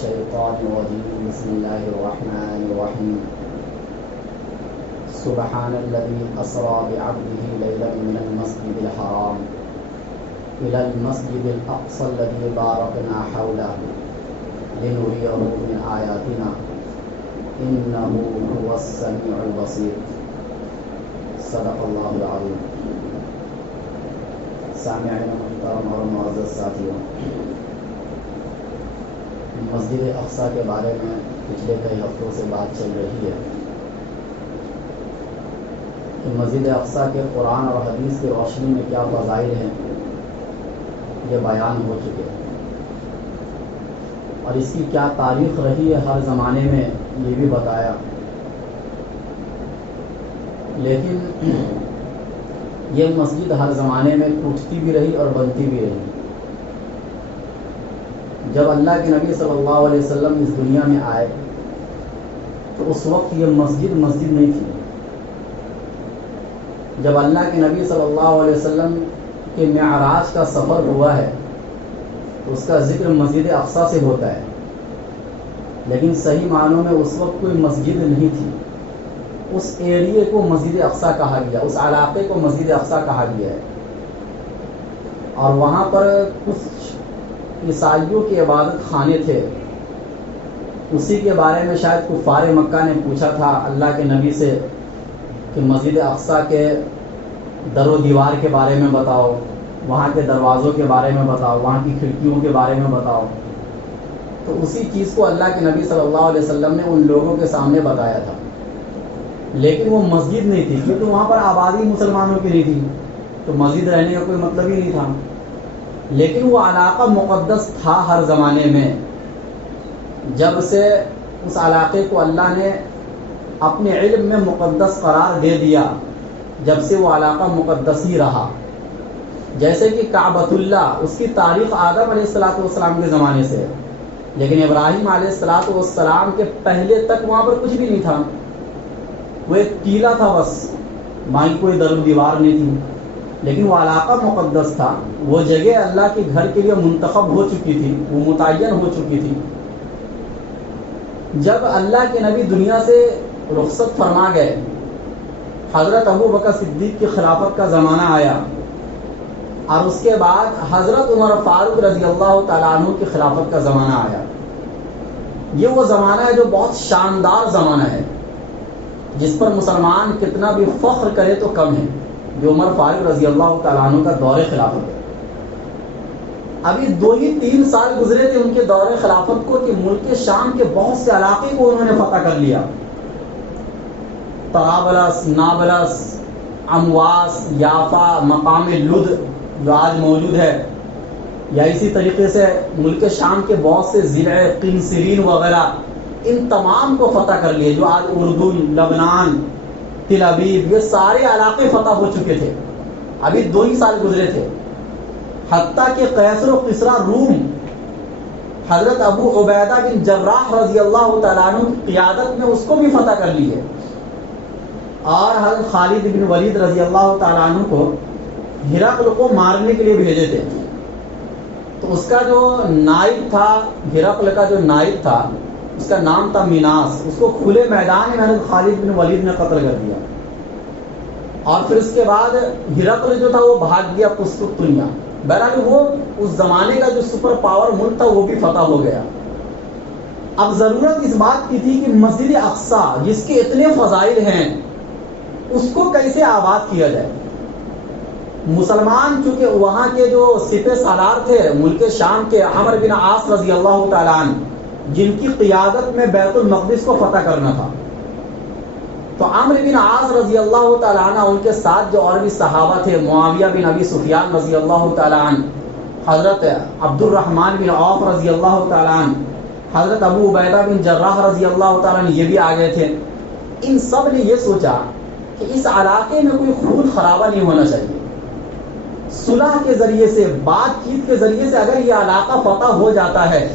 الشيطان الرجيم بسم الله الرحمن الرحيم سبحان الذي أسرى بعبده ليلا من المسجد الحرام إلى المسجد الأقصى الذي باركنا حوله لنريه من آياتنا إنه هو السميع البصير صدق الله العظيم. سامعین محترم اور معزز ساتھیوں، مسجد اقصیٰ کے بارے میں پچھلے کئی ہفتوں سے بات چل رہی ہے کہ مسجد اقصیٰ کے قرآن اور حدیث کی روشنی میں کیا فضائل ہیں، یہ بیان ہو چکے اور اس کی کیا تاریخ رہی ہے ہر زمانے میں، یہ بھی بتایا. لیکن یہ مسجد ہر زمانے میں ٹوٹتی بھی رہی اور بنتی بھی رہی. جب اللہ کے نبی صلی اللہ علیہ وسلم اس دنیا میں آئے تو اس وقت یہ مسجد نہیں تھی. جب اللہ کے نبی صلی اللہ علیہ وسلم کے معراج کا سفر ہوا ہے تو اس کا ذکر مسجد اقصیٰ سے ہوتا ہے، لیکن صحیح معنوں میں اس وقت کوئی مسجد نہیں تھی. اس ایریے کو مسجد اقصیٰ کہا گیا، اس علاقے کو مسجد اقصیٰ کہا گیا ہے. اور وہاں پر کچھ عیسائیوں کے عبادت خانے تھے. اسی کے بارے میں شاید کفار مکہ نے پوچھا تھا اللہ کے نبی سے کہ مسجد اقصیٰ کے در و دیوار کے بارے میں بتاؤ، وہاں کے دروازوں کے بارے میں بتاؤ، وہاں کی کھڑکیوں کے بارے میں بتاؤ. تو اسی چیز کو اللہ کے نبی صلی اللہ علیہ وسلم نے ان لوگوں کے سامنے بتایا تھا. لیکن وہ مسجد نہیں تھی کیونکہ وہاں پر آبادی مسلمانوں کی نہیں تھی، تو مسجد رہنے کا کوئی مطلب ہی نہیں تھا. لیکن وہ علاقہ مقدس تھا ہر زمانے میں. جب سے اس علاقے کو اللہ نے اپنے علم میں مقدس قرار دے دیا، جب سے وہ علاقہ مقدس ہی رہا. جیسے کہ کعبۃ اللہ، اس کی تاریخ آدم علیہ السلام کے زمانے سے، لیکن ابراہیم علیہ السلام کے پہلے تک وہاں پر کچھ بھی نہیں تھا. وہ ایک ٹیلا تھا بس، وہاں کوئی در و دیوار نہیں تھی. لیکن وہ علاقہ مقدس تھا، وہ جگہ اللہ کے گھر کے لیے منتخب ہو چکی تھی، وہ متعین ہو چکی تھی. جب اللہ کے نبی دنیا سے رخصت فرما گئے، حضرت ابوبکر صدیق کی خلافت کا زمانہ آیا اور اس کے بعد حضرت عمر فاروق رضی اللہ تعالیٰ عنہ کی خلافت کا زمانہ آیا. یہ وہ زمانہ ہے جو بہت شاندار زمانہ ہے، جس پر مسلمان کتنا بھی فخر کرے تو کم ہے، جو عمر فاروق رضی اللہ تعالیٰ عنہ کا دور خلافت ہے. ابھی 2-3 سال گزرے تھے ان کے دور خلافت کو کہ ملک شام کے بہت سے علاقے کو انہوں نے فتح کر لیا. طرابلس، نابلس، امواس، یافا، مقام لد جو آج موجود ہے، یا اسی طریقے سے ملک شام کے بہت سے ضلع قنسرین وغیرہ، ان تمام کو فتح کر لیے. جو آج اردن، لبنان، تل ابیب، یہ سارے علاقے فتح ہو چکے تھے. ابھی 2 ہی سال گزرے تھے. حتیٰ کہ قیصر و کسریٰ روم حضرت ابو عبیدہ بن جراح رضی اللہ تعالیٰ عنہ کی قیادت میں اس کو بھی فتح کر لیے، اور حضرت خالد بن ولید رضی اللہ تعالیٰ عنہ کو ہرقل کو مارنے کے لیے بھیجے تھے. تو اس کا جو نائب تھا، ہرقل کا جو نائب تھا، اس کا نام تھا میناس. اس کو کھلے میدان میں حضرت خالد بن ولید نے قتل کر دیا. اور پھر اس کے بعد ہرقل جو تھا وہ بھاگ گیا قسطنطنیہ. بہرحال وہ اس زمانے کا جو سپر پاور ملک تھا وہ بھی فتح ہو گیا. اب ضرورت اس بات کی تھی کہ مسجد اقصیٰ جس کے اتنے فضائل ہیں اس کو کیسے آباد کیا جائے. مسلمان چونکہ وہاں کے جو سپہ سالار تھے ملک شام کے، عمرو بن عاص رضی اللہ تعالیٰ عنہ، جن کی قیادت میں بیت المقدس کو فتح کرنا تھا، تو عمرو بن عاص رضی اللہ تعالیٰ عنہ، ان کے ساتھ جو اور بھی صحابہ تھے، معاویہ بن ابی سفیان رضی اللہ تعالیٰ عنہ، حضرت عبد الرحمن بن عوف رضی اللہ تعالیٰ عنہ، حضرت ابو عبیدہ بن جراح رضی اللہ تعالیٰ عنہ، یہ بھی آ گئے تھے. ان سب نے یہ سوچا کہ اس علاقے میں کوئی خون خرابہ نہیں ہونا چاہیے. صلح کے ذریعے سے، بات چیت کے ذریعے سے اگر یہ علاقہ فتح ہو جاتا ہے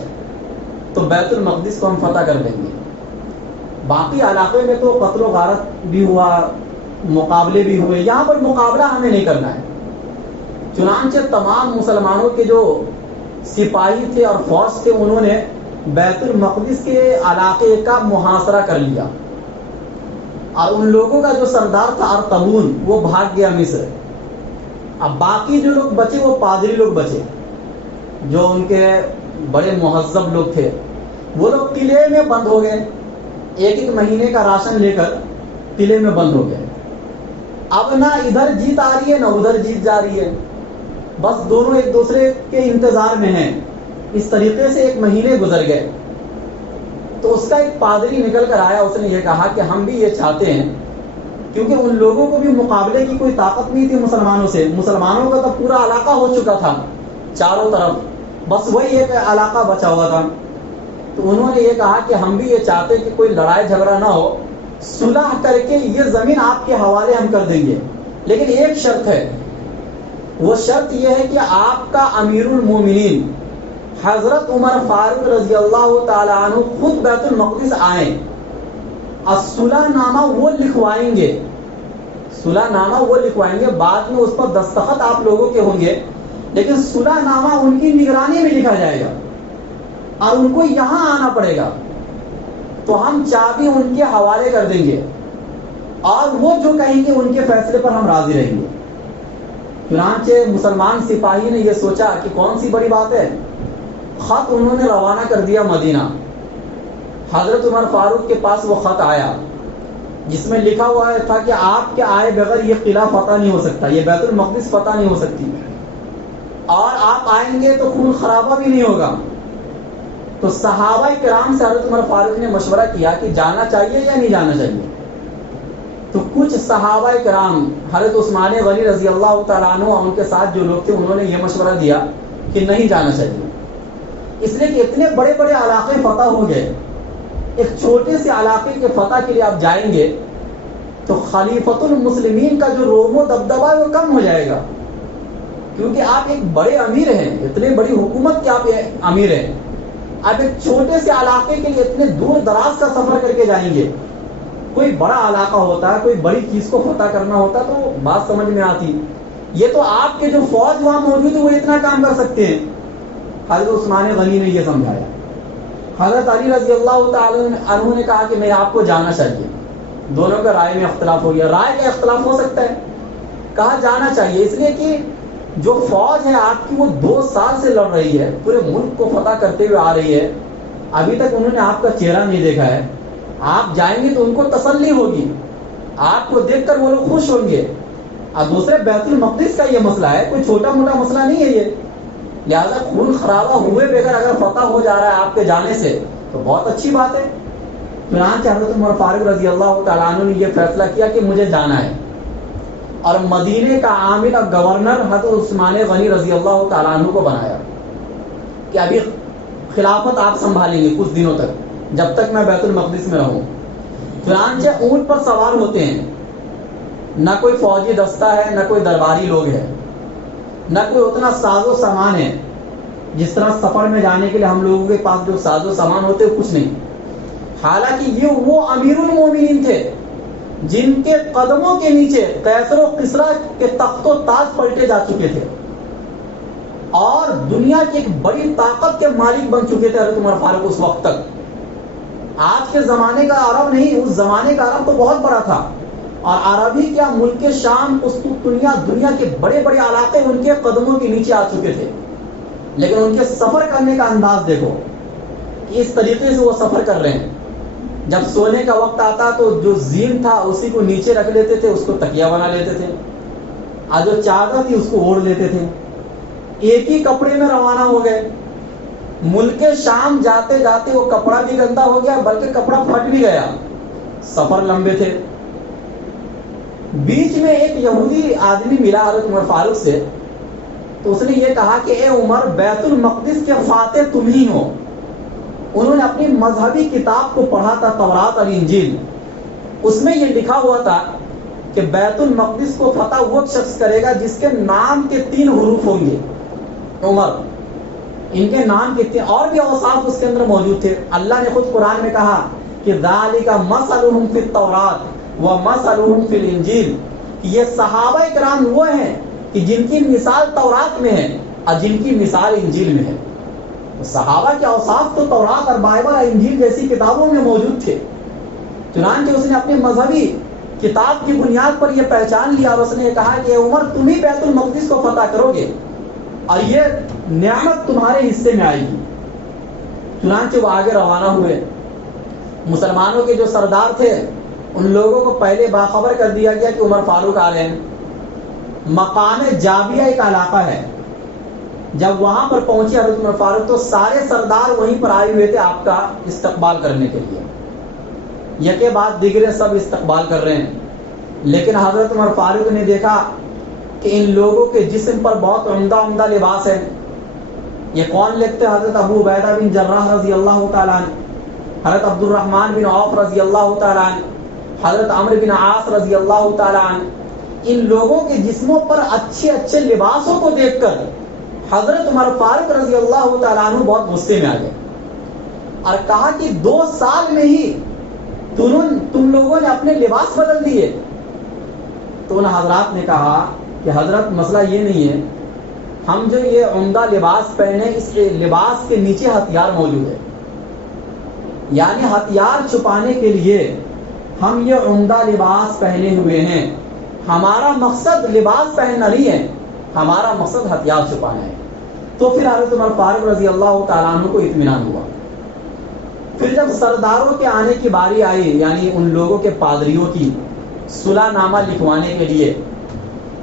تو بیت المقدس کو ہم فتح کر دیں گے. باقی علاقے میں تو قتل و غارت بھی ہوا، مقابلے بھی ہوئے، یہاں پر مقابلہ ہمیں نہیں کرنا ہے. چنانچہ تمام مسلمانوں کے جو سپاہی تھے اور فوج تھے، انہوں نے بیت المقدس کے علاقے کا محاصرہ کر لیا، اور ان لوگوں کا جو سردار تھا ارطبون وہ بھاگ گیا مصر۔ اب باقی جو لوگ بچے وہ پادری لوگ بچے، جو ان کے بڑے مہذب لوگ تھے، وہ لوگ قلعے میں بند ہو گئے، ایک ایک مہینے کا راشن لے کر قلعے میں بند ہو گئے۔ اب نہ ادھر جیت آ رہی ہے نہ ادھر جیت جا رہی ہے، بس دونوں ایک دوسرے کے انتظار میں ہیں۔ اس طریقے سے ایک مہینے گزر گئے تو اس کا ایک پادری نکل کر آیا، اس نے یہ کہا کہ ہم بھی یہ چاہتے ہیں، کیونکہ ان لوگوں کو بھی مقابلے کی کوئی طاقت نہیں تھی مسلمانوں سے، مسلمانوں کا تو پورا علاقہ ہو چکا تھا چاروں طرف، بس وہی ایک علاقہ بچا ہوا تھا۔ تو انہوں نے یہ کہا کہ ہم بھی یہ چاہتے کہ کوئی لڑائی جھگڑا نہ ہو، صلح کر کے یہ زمین آپ کے حوالے ہم کر دیں گے، لیکن ایک شرط ہے، وہ شرط یہ ہے کہ آپ کا امیر المومنین حضرت عمر فاروق رضی اللہ تعالی عنہ خود بیت المقدس آئیں، الصلح نامہ وہ لکھوائیں گے، صلح نامہ وہ لکھوائیں گے، بعد میں اس پر دستخط آپ لوگوں کے ہوں گے، لیکن صلح نامہ ان کی نگرانی میں لکھا جائے گا اور ان کو یہاں آنا پڑے گا، تو ہم چابی ان کے حوالے کر دیں گے اور وہ جو کہیں گے ان کے فیصلے پر ہم راضی رہیں گے۔ چنانچہ مسلمان سپاہی نے یہ سوچا کہ کون سی بڑی بات ہے، خط انہوں نے روانہ کر دیا مدینہ۔ حضرت عمر فاروق کے پاس وہ خط آیا جس میں لکھا ہوا تھا کہ آپ کے آئے بغیر یہ قلعہ فتح نہیں ہو سکتا، یہ بیت المقدس فتح نہیں ہو سکتی، اور آپ آئیں گے تو خون خرابہ بھی نہیں ہوگا۔ تو صحابہ کرام سے حضرت عمر فاروق نے مشورہ کیا کہ جانا چاہیے یا نہیں جانا چاہیے۔ تو کچھ صحابہ کرام، حضرت عثمان غنی رضی اللہ تعالیٰ عنہ اور ان کے ساتھ جو لوگ تھے، انہوں نے یہ مشورہ دیا کہ نہیں جانا چاہیے، اس لیے کہ اتنے بڑے بڑے علاقے فتح ہو گئے، ایک چھوٹے سے علاقے کے فتح کے لیے آپ جائیں گے تو خلیفۃ المسلمین کا جو روم و دبدبہ ہے وہ کم ہو جائے گا، کیونکہ آپ ایک بڑے امیر ہیں، اتنے بڑی حکومت کے آپ امیر ہیں، آپ ایک چھوٹے سے علاقے کے لیے اتنے دور دراز کا سفر کر کے جائیں گے۔ کوئی بڑا علاقہ ہوتا ہے، کوئی بڑی چیز کو فتح کرنا ہوتا تو بات سمجھ میں آتی، یہ تو آپ کے جو فوج وہاں موجود ہے وہ اتنا کام کر سکتے ہیں۔ حضرت عثمان غنی نے یہ سمجھایا۔ حضرت علی رضی اللہ تعالی عنہ نے کہا کہ میں آپ کو جانا چاہیے، دونوں کا رائے میں اختلاف ہو گیا۔ رائے کا اختلاف ہو سکتا ہے، کہا جانا چاہیے، اس لیے کہ جو فوج ہے آپ کی وہ 2 سال سے لڑ رہی ہے، پورے ملک کو فتح کرتے ہوئے آ رہی ہے، ابھی تک انہوں نے آپ کا چہرہ نہیں دیکھا ہے، آپ جائیں گے تو ان کو تسلی ہوگی، آپ کو دیکھ کر وہ لوگ خوش ہوں گے، اور دوسرے بیت المقدس کا یہ مسئلہ ہے، کوئی چھوٹا موٹا مسئلہ نہیں ہے یہ، لہذا خون خرابہ ہوئے بغیر اگر فتح ہو جا رہا ہے آپ کے جانے سے تو بہت اچھی بات ہے۔ چنانچہ حضرت عمر فاروق رضی اللہ تعالیٰ عنہ نے یہ فیصلہ کیا کہ مجھے جانا ہے، اور مدینے کا عامل اور گورنر حضرت عثمان غنی رضی اللہ تعالیٰ عنہ کو بنایا کہ ابھی خلافت آپ سنبھالیں گے کچھ دنوں تک، جب تک میں بیت المقدس میں رہوں۔ چنانچہ اونٹ پر سوار ہوتے ہیں، نہ کوئی فوجی دستہ ہے، نہ کوئی درباری لوگ ہے، نہ کوئی اتنا ساز و سامان ہے، جس طرح سفر میں جانے کے لیے ہم لوگوں کے پاس جو ساز و سامان ہوتے کچھ نہیں۔ حالانکہ یہ وہ امیر المومنین تھے جن کے قدموں کے نیچے قیصر و کسریٰ کے تخت و تاج پلٹے جا چکے تھے اور دنیا کی ایک بڑی طاقت کے مالک بن چکے تھے حضرت عمر فاروق اس وقت تک۔ آج کے زمانے کا عرب نہیں، اس زمانے کا عرب تو بہت بڑا تھا، اور عربی کیا ملک شام، دنیا کے بڑے بڑے علاقے ان کے قدموں کے نیچے آ چکے تھے، لیکن ان کے سفر کرنے کا انداز دیکھو کہ اس طریقے سے وہ سفر کر رہے ہیں۔ جب سونے کا وقت آتا تو جو زین تھا اسی کو نیچے رکھ لیتے تھے، اس کو تکیہ بنا لیتے تھے، اور جو چادر تھی اس کو اوڑھ لیتے تھے، ایک ہی کپڑے میں روانہ ہو گئے۔ ملک شام جاتے جاتے وہ کپڑا بھی گندا ہو گیا، بلکہ کپڑا پھٹ بھی گیا، سفر لمبے تھے۔ بیچ میں ایک یہودی آدمی ملا حضرت عمر فاروق سے، تو اس نے یہ کہا کہ اے عمر، بیت المقدس کے فاتح تم ہی ہو۔ انہوں نے اپنی مذہبی کتاب کو پڑھا تھا، تورات اور انجیل، اس میں یہ لکھا ہوا تھا کہ بیت المقدس کو فتح وہ شخص کرے گا جس کے نام کے 3 حروف ہوں گے۔ عمر، ان کے نام کے اور بھی اوصاف اس کے اندر موجود تھے۔ اللہ نے خود قرآن میں کہا کہ ذالک مثلہم فی التوراۃ ومثلہم فی الانجیل، یہ صحابہ کرام وہ ہیں کہ جن کی مثال تورات میں ہے اور جن کی مثال انجیل میں ہے۔ صحابہ کے اوصاف تو تورات اور بائبل اور انجیل جیسی کتابوں میں موجود تھے، چنانچہ اس نے اپنے مذہبی کتاب کی بنیاد پر یہ پہچان لیا اور اس نے کہا کہ عمر تم ہی بیت المقدس کو فتح کرو گے اور یہ نعمت تمہارے حصے میں آئے گی۔ چنانچہ وہ آگے روانہ ہوئے۔ مسلمانوں کے جو سردار تھے ان لوگوں کو پہلے باخبر کر دیا گیا کہ عمر فاروق آ رہے ہیں۔ مقام جابیہ ایک علاقہ ہے، جب وہاں پر پہنچے حضرت عمر فاروق تو سارے سردار وہیں پر آئے ہوئے تھے آپ کا استقبال کرنے کے لیے، یکے بعد دیگرے سب استقبال کر رہے ہیں۔ لیکن حضرت عمر فاروق نے دیکھا کہ ان لوگوں کے جسم پر بہت عمدہ عمدہ لباس ہے۔ یہ کون لکھتے؟ حضرت ابو عبیدہ بن جراح رضی اللہ تعالیٰ عنہ، حضرت عبد الرحمن بن عوف رضی اللہ تعالیٰ عنہ، حضرت عمرو بن عاص رضی اللہ تعالیٰ عنہ۔ ان لوگوں کے جسموں پر اچھے اچھے لباسوں کو دیکھ کر حضرت عمر فاروق رضی اللہ تعالیٰ عنہ بہت غصے میں آ گئے اور کہا کہ 2 سال میں ہی تم لوگوں نے اپنے لباس بدل دیے۔ تو ان حضرات نے کہا کہ حضرت مسئلہ یہ نہیں ہے، ہم جو یہ عمدہ لباس پہنے اس لباس کے نیچے ہتھیار موجود ہے، یعنی ہتھیار چھپانے کے لیے ہم یہ عمدہ لباس پہنے ہوئے ہیں۔ ہمارا مقصد لباس پہننا نہیں ہے، ہمارا مقصد ہتھیار چھپانا ہے۔ تو پھر حضرت عمر فاروق رضی اللہ تعالیٰ عنہ کو اطمینان ہوا۔ پھر جب سرداروں کے آنے کی باری آئی، یعنی ان لوگوں کے پادریوں کی صلح نامہ لکھوانے کے لیے،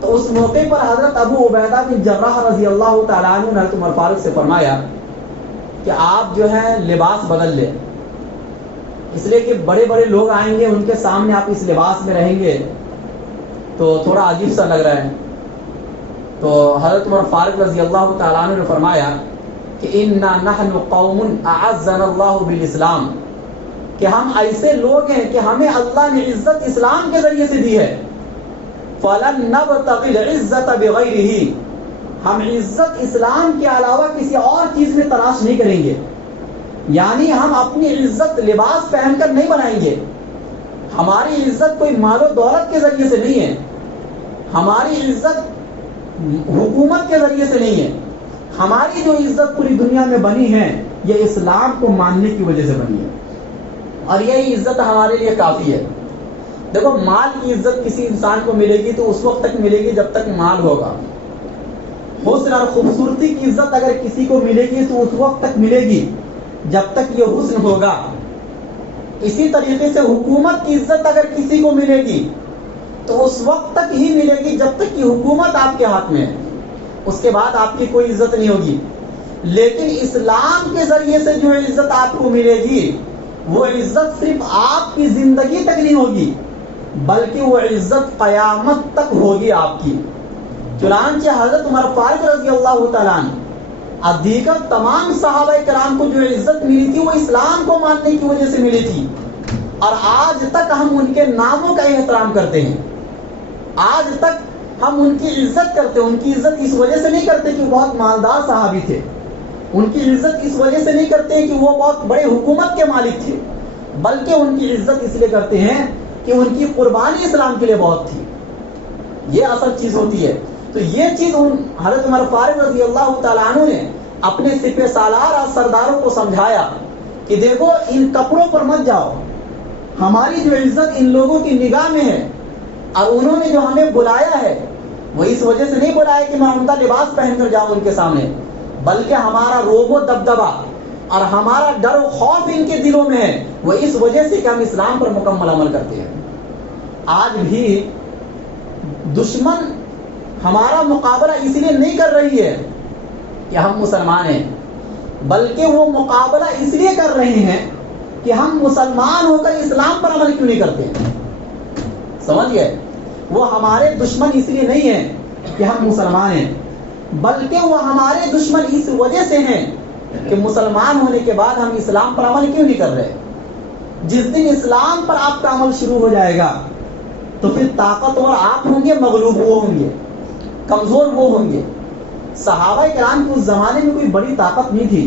تو اس موقع پر حضرت ابو عبیدہ بن جراح رضی اللہ تعالیٰ عنہ نے حضرت عمر فاروق سے فرمایا کہ آپ جو ہے لباس بدل لیں، اس لیے کہ بڑے بڑے لوگ آئیں گے، ان کے سامنے آپ اس لباس میں رہیں گے تو تھوڑا عجیب سا لگ رہا ہے۔ تو حضرت عمر فاروق رضی اللہ تعالیٰ عنہ نے فرمایا کہ اِنَّا نَحْنُ قَوْمٌ أَعَزَّنَا اللَّهُ بِالْإِسْلَامِ، کہ ہم ایسے لوگ ہیں کہ ہمیں اللہ نے عزت اسلام کے ذریعے سے دی ہے۔ فَلَن نَبْتَغِي الْعِزَّةَ بِغَيْرِهِ، ہم عزت اسلام کے علاوہ کسی اور چیز میں تلاش نہیں کریں گے، یعنی ہم اپنی عزت لباس پہن کر نہیں بنائیں گے۔ ہماری عزت کوئی مال و دولت کے ذریعے سے نہیں ہے، ہماری عزت حکومت کے ذریعے سے نہیں ہے، ہماری جو عزت پوری دنیا میں بنی ہے یہ اسلام کو ماننے کی وجہ سے بنی ہے، اور یہی عزت ہمارے لیے کافی ہے۔ دیکھو، مال کی عزت کسی انسان کو ملے گی تو اس وقت تک ملے گی جب تک مال ہوگا۔ حسن اور خوبصورتی کی عزت اگر کسی کو ملے گی تو اس وقت تک ملے گی جب تک یہ حسن ہوگا۔ اسی طریقے سے حکومت کی عزت اگر کسی کو ملے گی تو اس وقت تک ہی ملے گی جب تک کہ حکومت آپ کے ہاتھ میں ہے، اس کے بعد آپ کی کوئی عزت نہیں ہوگی۔ لیکن اسلام کے ذریعے سے جو عزت آپ کو ملے گی وہ عزت صرف آپ کی زندگی تک نہیں ہوگی بلکہ وہ عزت قیامت تک ہوگی آپ کی۔ چنانچہ حضرت عمر فاروق رضی اللہ تعالیٰ عنہ اور دیگر تمام صحابہ کرام کو جو عزت ملی تھی وہ اسلام کو ماننے کی وجہ سے ملی تھی، اور آج تک ہم ان کے ناموں کا احترام کرتے ہیں، آج تک ہم ان کی عزت کرتے ہیں۔ ان کی عزت اس وجہ سے نہیں کرتے کہ وہ بہت مالدار صحابی تھے، ان کی عزت اس وجہ سے نہیں کرتے کہ وہ بہت بڑے حکومت کے مالک تھے، بلکہ ان کی عزت اس لیے کرتے ہیں کہ ان کی قربانی اسلام کے لیے بہت تھی۔ یہ اصل چیز ہوتی ہے۔ تو یہ چیز حضرت عمر فاروق رضی اللہ تعالیٰ عنہ نے اپنے سپہ سالار اور سرداروں کو سمجھایا کہ دیکھو، ان کپڑوں پر مت جاؤ، ہماری جو عزت ان لوگوں کی نگاہ میں ہے، اور انہوں نے جو ہمیں بلایا ہے وہ اس وجہ سے نہیں بلایا کہ میں عمدہ لباس پہن کر جاؤں ان کے سامنے، بلکہ ہمارا روب و دبدبہ اور ہمارا ڈر و خوف ان کے دلوں میں ہے، وہ اس وجہ سے کہ ہم اسلام پر مکمل عمل کرتے ہیں۔ آج بھی دشمن ہمارا مقابلہ اس لیے نہیں کر رہی ہے کہ ہم مسلمان ہیں، بلکہ وہ مقابلہ اس لیے کر رہے ہیں کہ ہم مسلمان ہو کر اسلام پر عمل کیوں نہیں کرتے۔ سمجھ گئے؟ وہ ہمارے دشمن اس لیے نہیں ہیں کہ ہم مسلمان ہیں، بلکہ وہ ہمارے دشمن اس وجہ سے ہیں کہ مسلمان ہونے کے بعد ہم اسلام پر عمل کیوں نہیں کر رہے۔ جس دن اسلام پر آپ کا عمل شروع ہو جائے گا تو پھر طاقتور آپ ہوں گے، مغلوب وہ ہوں گے، کمزور وہ ہوں گے۔ صحابہ کرام کے اس زمانے میں کوئی بڑی طاقت نہیں تھی،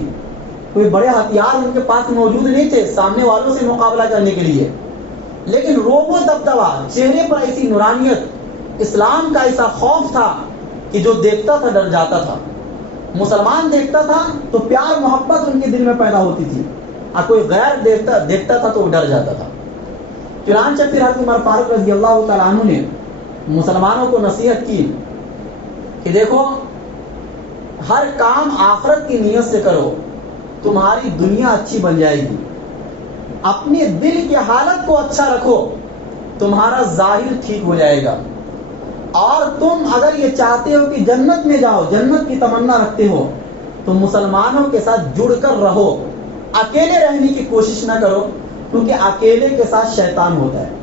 کوئی بڑے ہتھیار ان کے پاس موجود نہیں تھے سامنے والوں سے مقابلہ کرنے کے لیے، لیکن روب و دبدبہ، چہرے پر ایسی نورانیت، اسلام کا ایسا خوف تھا کہ جو دیکھتا تھا ڈر جاتا تھا۔ مسلمان دیکھتا تھا تو پیار محبت ان کے دل میں پیدا ہوتی تھی، اور کوئی غیر دیکھتا تھا تو وہ ڈر جاتا تھا۔ چنانچہ پھر حضرت عمر فاروق رضی اللہ تعالیٰ عنہ نے مسلمانوں کو نصیحت کی کہ دیکھو، ہر کام آخرت کی نیت سے کرو، تمہاری دنیا اچھی بن جائے گی۔ اپنے دل کی حالت کو اچھا رکھو، تمہارا ظاہر ٹھیک ہو جائے گا۔ اور تم اگر یہ چاہتے ہو کہ جنت میں جاؤ، جنت کی تمنا رکھتے ہو، تو مسلمانوں کے ساتھ جڑ کر رہو، اکیلے رہنے کی کوشش نہ کرو، کیونکہ اکیلے کے ساتھ شیطان ہوتا ہے۔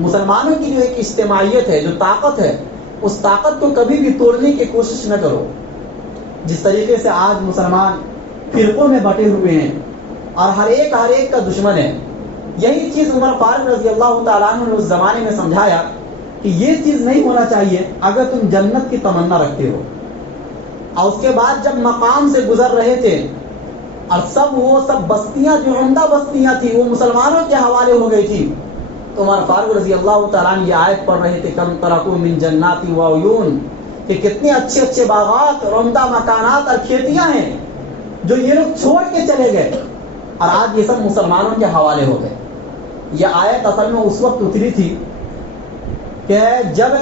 مسلمانوں کی جو ایک اجتماعیت ہے، جو طاقت ہے، اس طاقت کو کبھی بھی توڑنے کی کوشش نہ کرو۔ جس طریقے سے آج مسلمان فرقوں میں بٹے ہوئے ہیں اور ہر ایک کا دشمن ہے، یہی چیز عمر فاروق رضی اللہ تعالیٰ عنہ نے اس زمانے میں سمجھایا کہ یہ چیز نہیں ہونا چاہیے اگر تم جنت کی تمنا رکھتے ہو۔ اور اس کے بعد جب مقام سے گزر رہے تھے اور سب بستیاں جو عمدہ بستیاں تھیں وہ مسلمانوں کے حوالے ہو گئی تھی، تو عمر فاروق رضی اللہ تعالیٰ عنہ یہ آیت پڑھ رہے تھے، کم ترکوا من جنات و عیون، کہ کتنے اچھے اچھے باغات اور عمدہ مکانات اور کھیتیاں ہیں جو یہ لوگ چھوڑ کے چلے گئے، اور آج یہ سب مسلمانوں کے حوالے ہو گئے۔ یہ آیت اصل میں اس وقت اتری تھی کہ جب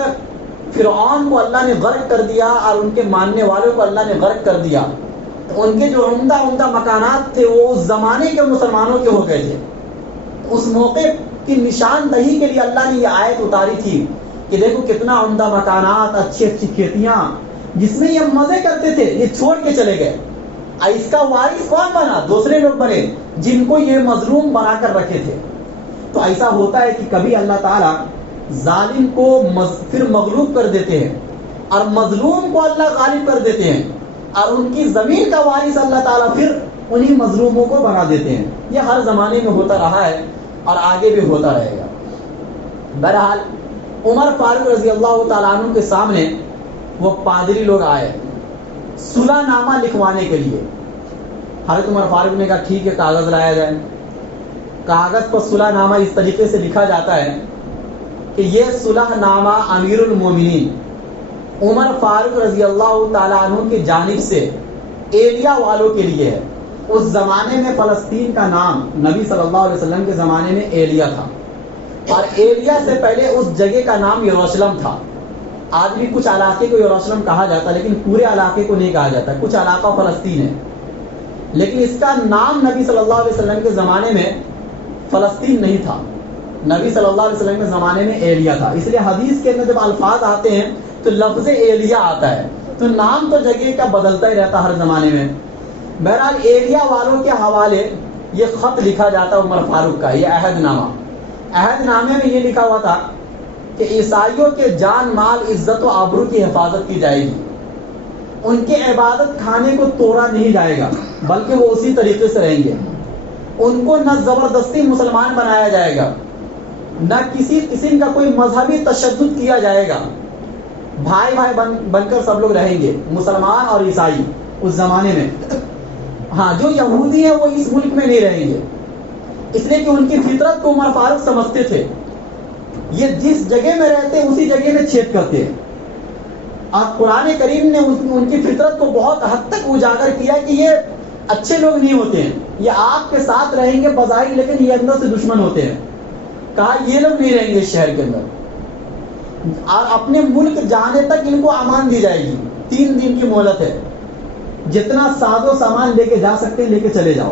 فرعون کو اللہ نے غرق کر دیا اور ان کے ماننے والوں کو اللہ نے غرق کر دیا، تو ان کے جو عمدہ مکانات تھے وہ اس زمانے کے مسلمانوں کے ہو گئے تھے۔ اس موقع کی نشاندہی کے لیے اللہ نے یہ آیت اتاری تھی کہ دیکھو کتنا عمدہ مکانات، اچھی اچھی کھیتیاں جس میں یہ مزے کرتے تھے، یہ چھوڑ کے چلے گئے۔ اس کا وارث کون بنا؟ دوسرے لوگ بنے جن کو یہ مظلوم بنا کر رکھے تھے۔ تو ایسا ہوتا ہے کہ کبھی اللہ تعالیٰ ظالم کو پھر مغلوب کر دیتے ہیں، اور مظلوم کو اللہ غالب کر دیتے ہیں، اور ان کی زمین کا وارث اللہ تعالیٰ پھر انہی مظلوموں کو بنا دیتے ہیں۔ یہ ہر زمانے میں ہوتا رہا ہے اور آگے بھی ہوتا رہے گا۔ بہرحال عمر فاروق رضی اللہ تعالیٰ عنہ کے سامنے وہ پادری لوگ آئے صلح نامہ لکھوانے کے لیے۔ حضرت عمر فاروق نے کہا ٹھیک ہے، کاغذ لایا جائے۔ کاغذ پر صلح نامہ اس طریقے سے لکھا جاتا ہے کہ یہ صلح نامہ امیر المومنین عمر فاروق رضی اللہ تعالیٰ عنہ کی جانب سے ایلیا والوں کے لیے ہے۔ اس زمانے میں فلسطین کا نام نبی صلی اللہ علیہ وسلم کے زمانے میں ایلیا تھا، اور ایلیا سے پہلے اس جگہ کا نام یروشلم تھا۔ آج بھی کچھ علاقے کو یروشلم کہا جاتا ہے، لیکن پورے علاقے کو نہیں کہا جاتا، کچھ علاقہ فلسطین ہے، لیکن اس کا نام نبی صلی اللہ علیہ وسلم کے زمانے میں فلسطین نہیں تھا، نبی صلی اللہ علیہ وسلم کے زمانے میں ایلیا تھا۔ اس لیے حدیث کے اندر جب الفاظ آتے ہیں تو لفظ ایلیا آتا ہے، تو نام تو جگہ کا بدلتا ہی رہتا ہر زمانے میں۔ بہرحال ایلیا والوں کے حوالے یہ خط لکھا جاتا عمر فاروق کا، یہ عہد نامہ۔ عہد نامے میں یہ لکھا ہوا تھا کہ عیسائیوں کے جان مال عزت و آبرو کی حفاظت کی جائے گی، ان کے عبادت کھانے کو توڑا نہیں جائے گا، بلکہ وہ اسی طریقے سے رہیں گے۔ ان کو نہ زبردستی مسلمان بنایا جائے گا، نہ کسی قسم کا کوئی مذہبی تشدد کیا جائے گا، بھائی بھائی بن کر سب لوگ رہیں گے، مسلمان اور عیسائی اس زمانے میں۔ ہاں، جو یہودی ہیں وہ اس ملک میں نہیں رہیں گے، اس لیے کہ ان کی فطرت کو عمر فاروق سمجھتے تھے، یہ جس جگہ میں رہتے اسی جگہ میں چھید کرتے ہیں۔ اور قرآن کریم نے ان کی فطرت کو بہت حد تک اجاگر کیا کہ یہ اچھے لوگ نہیں ہوتے ہیں، یہ آپ کے ساتھ رہیں گے بظاہر، لیکن یہ اندر سے دشمن ہوتے ہیں۔ کہا یہ لوگ نہیں رہیں گے شہر کے اندر، اور اپنے ملک جانے تک ان کو امان دی جائے گی، 3 دن کی مہلت ہے، جتنا ساز و سامان لے کے جا سکتے ہیں لے کے چلے جاؤ،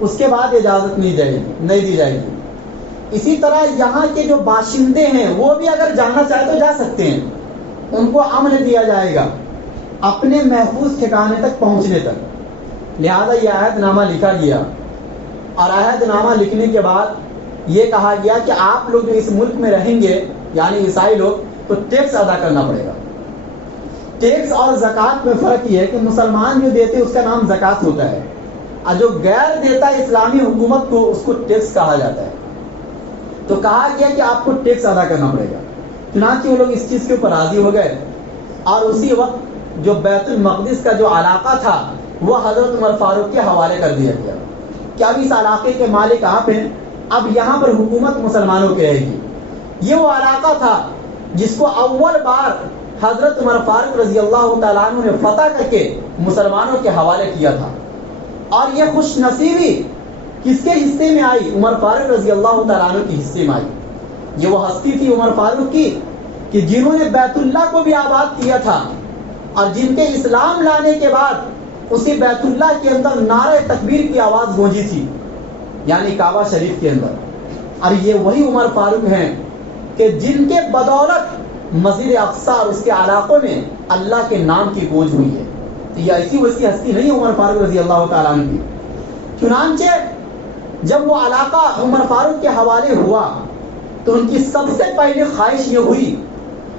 اس کے بعد اجازت نہیں دی جائے گی۔ اسی طرح یہاں کے جو باشندے ہیں وہ بھی اگر جانا چاہے تو جا سکتے ہیں، ان کو امن دیا جائے گا اپنے محفوظ ٹھکانے تک پہنچنے تک۔ لہذا یہ عہد نامہ لکھا گیا، اور عہد نامہ لکھنے کے بعد یہ کہا گیا کہ آپ لوگ جو اس ملک میں رہیں گے یعنی عیسائی لوگ، تو ٹیکس ادا کرنا پڑے گا۔ ٹیکس اور زکوٰۃ میں فرق یہ ہے کہ مسلمان جو دیتے اس کا نام زکوٰۃ ہوتا ہے، اور جو غیر دیتا ہے اسلامی حکومت کو اس کو ٹیکس کہا جاتا ہے۔ تو کہا گیا کہ آپ کو ٹیکس ادا کرنا پڑے گا، چنانچہ وہ لوگ اس چیز کے اوپر راضی ہو گئے، اور اسی وقت جو بیت المقدس کا جو علاقہ تھا وہ حضرت عمر فاروق کے حوالے کر دیا گیا کہ اب اس علاقے کے مالک آپ ہیں، اب یہاں پر حکومت مسلمانوں کی رہے گی۔ یہ وہ علاقہ تھا جس کو اول بار حضرت عمر فاروق رضی اللہ تعالیٰ عنہ نے فتح کر کے مسلمانوں کے حوالے کیا تھا. اور یہ خوش نصیبی کس کے حصے میں آئی؟ عمر فاروق رضی اللہ تعالیٰ عنہ کے حصے میں آئی. یہ وہ ہستی تھی عمر فاروق کی کہ جنہوں نے بیت اللہ کو بھی آباد کیا تھا اور جن کے اسلام لانے کے بعد اسی بیت اللہ کے اندر نعرہ تکبیر کی آواز گونجی تھی، یعنی کعبہ شریف کے اندر. اور یہ وہی عمر فاروق ہیں کہ جن کے بدولت مسجد اقصی اور اس کے علاقوں میں اللہ کے نام کی گونج ہوئی ہے. تو یہ ایسی ویسی ہستی نہیں عمر فاروق رضی اللہ تعالیٰ عنہ کی. چنانچہ جب وہ علاقہ عمر فاروق کے حوالے ہوا تو ان کی سب سے پہلی خواہش یہ ہوئی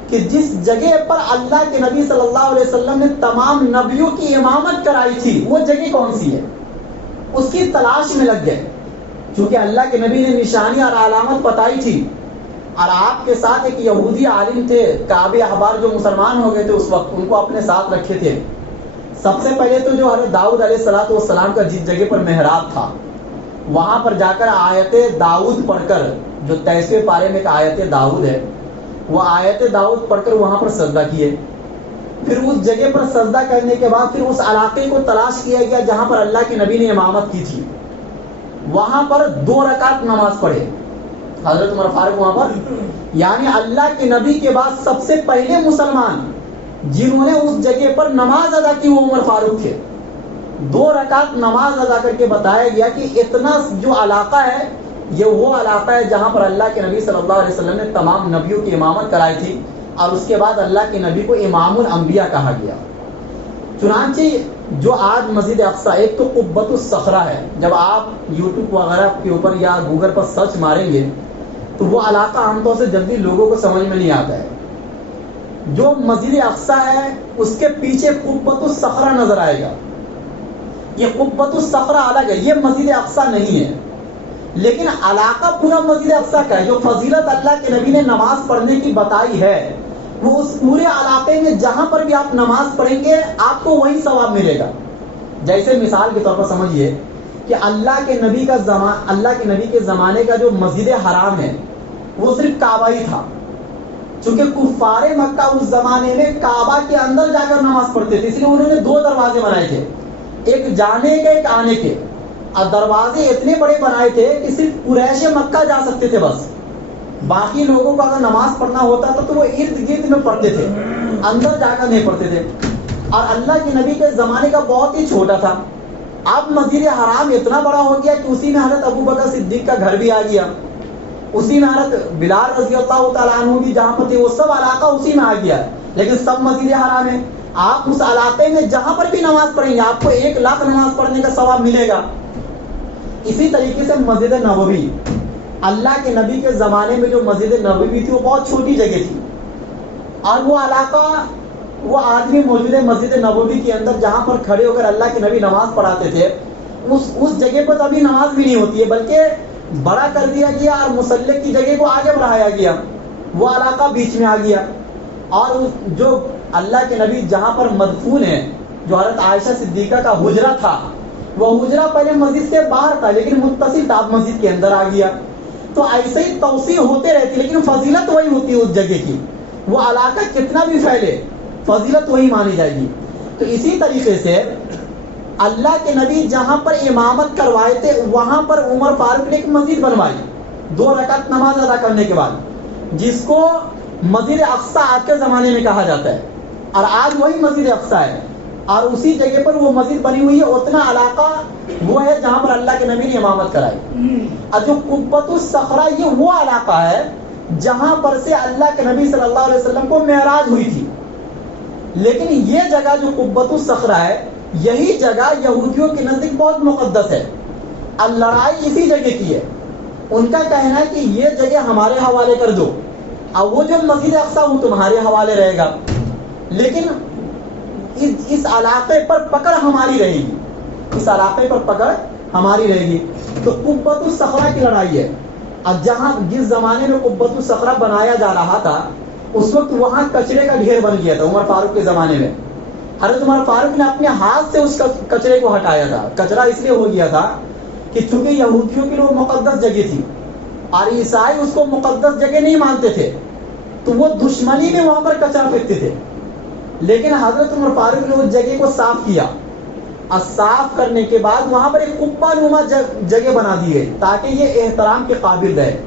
کہ جس جگہ پر اللہ کے نبی صلی اللہ علیہ وسلم نے تمام نبیوں کی امامت کرائی تھی وہ جگہ کون سی ہے، اس کی تلاش میں لگ گئے. چونکہ اللہ کے نبی نے نشانی اور علامت بتائی تھی، اور آپ کے ساتھ ایک یہودی عالم تھے کعب احبار جو مسلمان ہو گئے تھے اس وقت، ان کو اپنے ساتھ رکھے تھے. سب سے پہلے تو جو حضرت داؤد علیہ السلام کا جس جگہ پر محراب تھا وہاں پر جا کر آیت داؤد پڑھ کر، جو 23ویں پارے میں ایک آیت داؤد ہے، وہ آیت داؤد پڑھ کر وہاں پر سجدہ کیے. پھر اس جگہ پر سجدہ کرنے کے بعد پھر اس علاقے کو تلاش کیا گیا جہاں پر اللہ کے نبی نے امامت کی تھی. وہاں پر 2 رکعت نماز پڑھے حضرت عمر فاروق وہاں پر، یعنی اللہ کے نبی کے بعد سب سے پہلے مسلمان جنہوں نے اس جگہ پر نماز ادا کی وہ عمر فاروق تھے. 2 رکعت نماز ادا کر کے بتایا گیا کہ اتنا جو علاقہ ہے یہ وہ علاقہ ہے جہاں پر اللہ کے نبی صلی اللہ علیہ وسلم نے تمام نبیوں کی امامت کرائی تھی، اور اس کے بعد اللہ کے نبی کو امام الانبیاء کہا گیا. چنانچہ جو آج مسجد اقصی، ایک تو قبۃ الصخرہ ہے، جب آپ یوٹیوب وغیرہ کے اوپر یا گوگل پر سرچ ماریں گے تو وہ علاقہ عام طور سے جلدی لوگوں کو سمجھ میں نہیں آتا ہے. جو مسجد اقصی ہے اس کے پیچھے قبۃ الصخرہ نظر آئے گا. یہ قبۃ الصخرہ الگ ہے، یہ مسجد اقصی نہیں ہے، لیکن علاقہ پورا مسجد اقصی کا ہے. جو فضیلت اللہ کے نبی نے نماز پڑھنے کی بتائی ہے وہ اس پورے علاقے میں جہاں پر بھی آپ نماز پڑھیں گے آپ کو وہی ثواب ملے گا. جیسے مثال کے طور پر سمجھیے کہ اللہ کے نبی کے زمانے کا جو مسجد حرام ہے وہ صرف کعبہ ہی تھا. چونکہ کفار مکہ اس زمانے میں کعبہ کے اندر جا کر نماز پڑھتے تھے، اس لیے انہوں نے 2 دروازے بنائے تھے، ایک جانے کے ایک آنے کے. اور دروازے اتنے بڑے بنائے تھے کہ صرف قریش مکہ جا سکتے تھے، بس باقی لوگوں کو اگر نماز پڑھنا ہوتا تھا تو وہ ارد گرد میں پڑھتے تھے، اندر جا کر نہیں پڑھتے تھے. اور اللہ کے نبی کے زمانے کا بہت ہی چھوٹا تھا. اب مسجد حرام اتنا بڑا ہو گیا کہ اسی میں حضرت ابو بکر صدیق کا گھر بھی آ گیا، اسی میں حضرت بلال رضی اللہ تعالیٰ عنہ بھی جہاں پر تھے وہ سب علاقہ اسی میں آ گیا. لیکن سب مسجد حرام ہے. آپ اس علاقے میں جہاں پر بھی نماز پڑھیں گے آپ کو 1 لاکھ نماز پڑھنے کا ثواب ملے گا. اسی طریقے سے مسجد نبوی، اللہ کے نبی کے زمانے میں جو مسجد نبوی تھی وہ بہت چھوٹی جگہ تھی، اور وہ علاقہ وہ آدمی موجود ہے مسجد نبوی کے اندر جہاں پر کھڑے ہو کر اللہ کے نبی نماز پڑھاتے تھے. اس جگہ پر تو ابھی نماز بھی نہیں ہوتی ہے، بلکہ بڑا کر دیا گیا اور مصلی کی جگہ کو آگے بڑھایا گیا، وہ علاقہ بیچ میں آ گیا. اور جو اللہ کے نبی جہاں پر مدفون ہے، جو حضرت عائشہ صدیقہ کا حجرہ تھا، وہ حجرہ پہلے مسجد سے باہر تھا لیکن متصل تھا، مسجد کے اندر آ گیا. تو ایسے ہی توسیع ہوتے رہتی، لیکن فضیلت وہی ہوتی ہے اس جگہ کی. وہ علاقہ کتنا بھی پھیلے فضیلت وہی مانی جائے گی. تو اسی طریقے سے اللہ کے نبی جہاں پر امامت کروائے تھے وہاں پر عمر فاروق نے ایک مسجد بنوائی 2 رکعت نماز ادا کرنے کے بعد، جس کو مسجد اقصی آج کے زمانے میں کہا جاتا ہے. اور آج وہی مسجد اقصی ہے، اور اسی جگہ پر وہ مسجد بنی ہوئی ہے. اتنا علاقہ وہ ہے جہاں پر اللہ کے نبی نے امامت کرائی. اور جو قبۃ الصخرہ یہ وہ علاقہ ہے جہاں پر سے اللہ کے نبی صلی اللہ علیہ وسلم کو معراج ہوئی تھی. لیکن یہ جگہ جو قبۃ الصخرہ ہے یہی جگہ یہودیوں کے نزدیک بہت مقدس ہے، اور لڑائی اسی جگہ کی ہے. ان کا کہنا ہے کہ یہ جگہ ہمارے حوالے کر دو، اور وہ جو مسجد اقصی وہ تمہارے حوالے رہے گا، لیکن اس علاقے پر پکڑ ہماری رہے گی، اس علاقے پر پکڑ ہماری رہے گی. تو قبۃ الصخرہ کی لڑائی ہے. اور جس زمانے میں قبۃ الصخرہ بنایا جا رہا تھا اس وقت وہاں کچرے کا ڈھیر بن گیا تھا. عمر فاروق کے زمانے میں حضرت عمر فاروق نے اپنے ہاتھ سے اس کچرے کو ہٹایا تھا. کچرا اس لیے ہو گیا تھا کہ چونکہ یہودیوں کے لیے وہ مقدس جگہ تھی اور عیسائی اس کو مقدس جگہ نہیں مانتے تھے، تو وہ دشمنی میں وہاں پر کچرا پھینکتے تھے. لیکن حضرت عمر فاروق نے اس جگہ کو صاف کیا، اور صاف کرنے کے بعد وہاں پر ایک قبہ نما جگہ بنا دی گئی تاکہ یہ احترام کے قابل رہے۔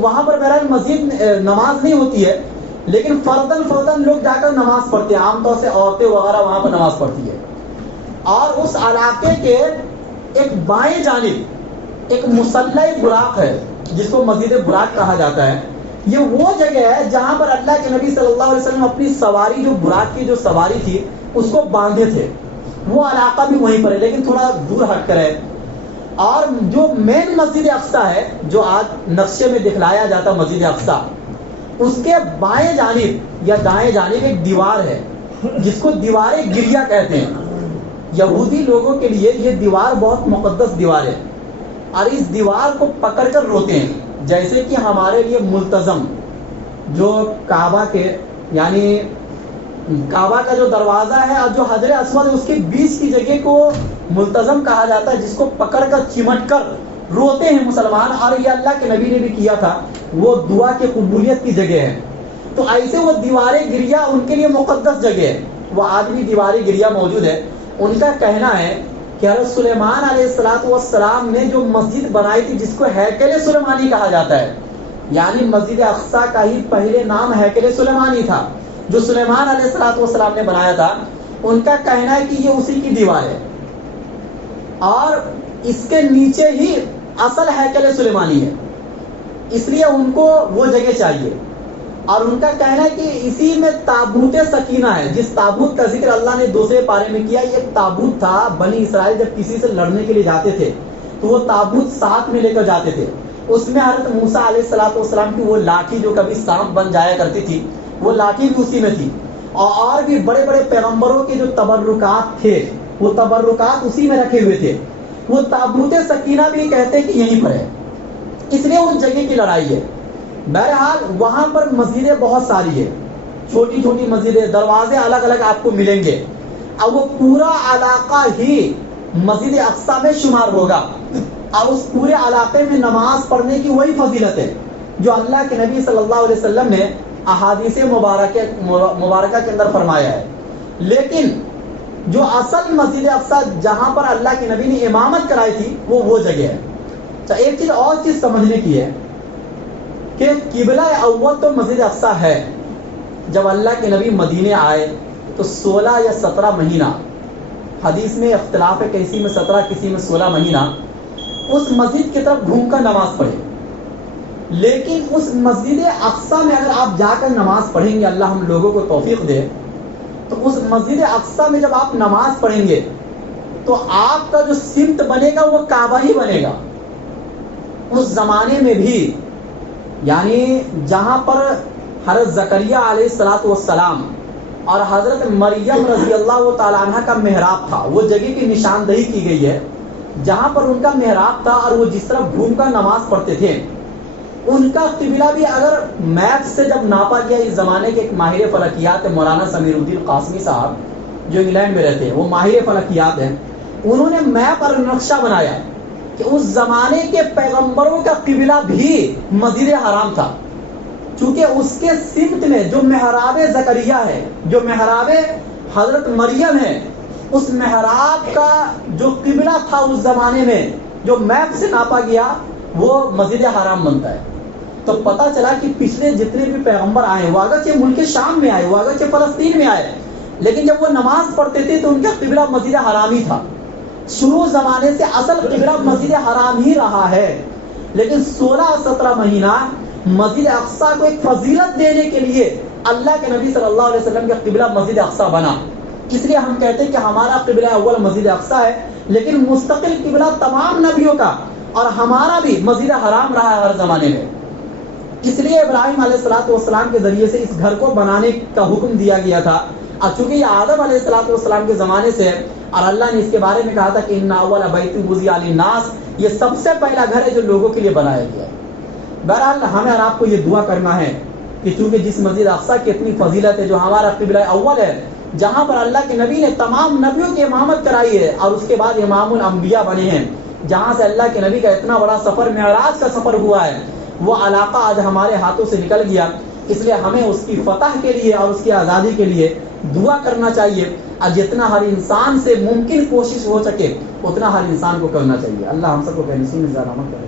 وہاں پر بہرحال مزید نماز نہیں ہوتی ہے، لیکن فرداً لوگ جا کر نماز پڑھتے ہیں، عام طور سے عورتیں وغیرہ وہاں پر نماز پڑھتی ہے۔ اور اس علاقے کے ایک بائیں جانب ایک مسلح براق ہے جس کو مسجد براق کہا جاتا ہے۔ یہ وہ جگہ ہے جہاں پر اللہ کے نبی صلی اللہ علیہ وسلم اپنی سواری، جو براق کی جو سواری تھی، اس کو باندھے تھے۔ وہ علاقہ بھی وہیں پر ہے لیکن تھوڑا دور ہٹ کر ہے۔ اور جو مین مسجد اقصیٰ ہے، جو آج نقشے میں دکھلایا جاتا مسجد اقصیٰ، اس کے بائیں جانب یا دائیں جانب ایک دیوار ہے جس کو دیوار گریہ کہتے ہیں۔ یہودی لوگوں کے لیے یہ دیوار بہت مقدس دیوار ہے، اور اس دیوار کو پکڑ کر روتے ہیں، جیسے کہ ہمارے لیے ملتزم جو کعبہ کے، یعنی کعبہ کا جو دروازہ ہے اور جو حجر اسود ہے، اس کے بیچ کی جگہ کو ملتزم کہا جاتا ہے، جس کو پکڑ کر چمٹ کر روتے ہیں مسلمان، اور یہ اللہ کے نبی نے بھی کیا تھا، وہ دعا کی قبولیت کی جگہ ہے۔ تو ایسے وہ دیوار گریہ ان کے لیے مقدس جگہ ہے، وہ آج بھی دیوار گریہ موجود ہے۔ ان کا کہنا ہے کہ حضرت سلیمان علیہ السلام نے جو مسجد بنائی تھی، جس کو ہیکل سلیمانی کہا جاتا ہے، یعنی مسجد اقصیٰ کا ہی پہلے نام ہیکل سلیمانی تھا، جو سلیمان علیہ السلام نے بنایا تھا۔ ان کا کہنا ہے کہ یہ اسی کی دیوار ہے، اور اس کے نیچے ہی اصل ہیکل سلیمانی ہے، اس لیے ان کو وہ جگہ چاہیے۔ اور ان کا کہنا ہے کہ اسی میں تابوت سکینہ ہے، جس تابوت کا ذکر اللہ نے دوسرے پارے میں کیا۔ یہ ایک تابوت تھا، بنی اسرائیل جب کسی سے لڑنے کے لیے جاتے تھے تو وہ تابوت ساتھ میں لے کر جاتے تھے۔ اس میں حضرت موسیٰ علیہ السلام کی وہ لاٹھی جو کبھی سانپ بن جایا کرتی تھی، وہ لاٹھی بھی اسی میں تھی، اور بھی بڑے بڑے پیغمبروں کے جو تبرکات تھے، وہ تبرکات اسی میں رکھے ہوئے تھے۔ وہ تابوت سکینہ بھی کہتے ہیں کہ یہیں پر ہے، اس لیے اس جگہ کی لڑائی ہے۔ بہرحال وہاں پر مسجدیں بہت ساری ہیں، چھوٹی چھوٹی مسجدیں، دروازے الگ الگ آپ کو ملیں گے، اور وہ پورا علاقہ ہی مسجد اقصیٰ میں شمار ہوگا، اور اس پورے علاقے میں نماز پڑھنے کی وہی فضیلت ہے جو اللہ کے نبی صلی اللہ علیہ وسلم نے احادیث مبارکہ کے اندر فرمایا ہے۔ لیکن جو اصل مسجد اقصیٰ جہاں پر اللہ کے نبی نے امامت کرائی تھی، وہ جگہ ہے۔ تو ایک چیز اور چیز سمجھنے کی ہے کہ قبلہ اول تو مسجد اقصیٰ ہے۔ جب اللہ کے نبی مدینے آئے تو 16 یا 17 مہینہ، حدیث میں اختلاف ہے، کسی میں 17 کسی میں 16 مہینہ اس مسجد کی طرف گھوم کر نماز پڑھے۔ لیکن اس مسجد اقصیٰ میں اگر آپ جا کر نماز پڑھیں گے، اللہ ہم لوگوں کو توفیق دے، تو اس مسجد اقصیٰ میں جب آپ نماز پڑھیں گے تو آپ کا جو سمت بنے گا وہ کعبہ ہی بنے گا۔ اس زمانے میں بھی، یعنی جہاں پر حضرت زکریا علیہ السلام اور حضرت مریم رضی اللہ تعالیٰ عنہ کا محراب تھا، وہ جگہ کی نشاندہی کی گئی ہے جہاں پر ان کا محراب تھا، اور وہ جس طرف گھوم کر نماز پڑھتے تھے، ان کا قبلہ بھی اگر میپ سے جب ناپا گیا، اس زمانے کے ایک ماہر فلکیات مولانا سمیر الدین قاسمی صاحب جو انگلینڈ میں رہتے ہیں، وہ ماہر فلکیات ہیں، انہوں نے میپ اور نقشہ بنایا کہ اس زمانے کے پیغمبروں کا قبلہ بھی مسجد حرام تھا، چونکہ اس کے سمت میں جو محراب زکریا ہے، جو محراب حضرت مریم ہے، اس محراب کا جو قبلہ تھا اس زمانے میں، جو میپ سے ناپا گیا، وہ مسجد حرام بنتا ہے۔ تو پتہ چلا کہ پچھلے جتنے بھی پیغمبر آئے، وہ اگرچہ ملک شام میں آئے، وہ اگرچہ فلسطین میں آئے، لیکن جب وہ نماز پڑھتے تھے تو ان کا قبلہ مسجد حرام ہی تھا۔ شروع زمانے سے اصل قبلہ مسجد حرام ہی رہا ہے، لیکن 16-17 مہینہ مسجد اقصیٰ کو ایک فضیلت دینے کے لیے اللہ کے نبی صلی اللہ علیہ وسلم کا قبلہ مسجد اقصیٰ بنا۔ اس لیے ہم کہتے ہیں کہ ہمارا قبلہ اول مسجد اقصیٰ ہے، لیکن مستقل قبلہ تمام نبیوں کا اور ہمارا بھی مسجد حرام رہا ہے ہر زمانے میں۔ اس لیے ابراہیم علیہ السلام کے ذریعے سے اس گھر کو بنانے کا حکم دیا گیا تھا، اور چونکہ یہ آدم علیہ السلام کے زمانے سے ہے، اور اللہ نے اس کے بارے میں کہا تھا کہ ان اول بیت وضع للناس، یہ سب سے پہلا گھر ہے جو لوگوں کے لیے بنایا گیا ہے۔ بہرحال ہمیں اور آپ کو یہ دعا کرنا ہے کہ چونکہ جس مسجد اقصیٰ کی اتنی فضیلت ہے، جو ہمارا قبلہ اول ہے، جہاں پر اللہ کے نبی نے تمام نبیوں کی امامت کرائی ہے اور اس کے بعد امام الانبیاء بنے ہیں، جہاں سے اللہ کے نبی کا اتنا بڑا سفر، معراج کا سفر ہوا ہے، وہ علاقہ آج ہمارے ہاتھوں سے نکل گیا۔ اس لیے ہمیں اس کی فتح کے لیے اور اس کی آزادی کے لیے دعا کرنا چاہیے، اور جتنا ہر انسان سے ممکن کوشش ہو سکے اتنا ہر انسان کو کرنا چاہیے. اللہ ہم سب کو بے نصیب میں زیادہ عمل کرنے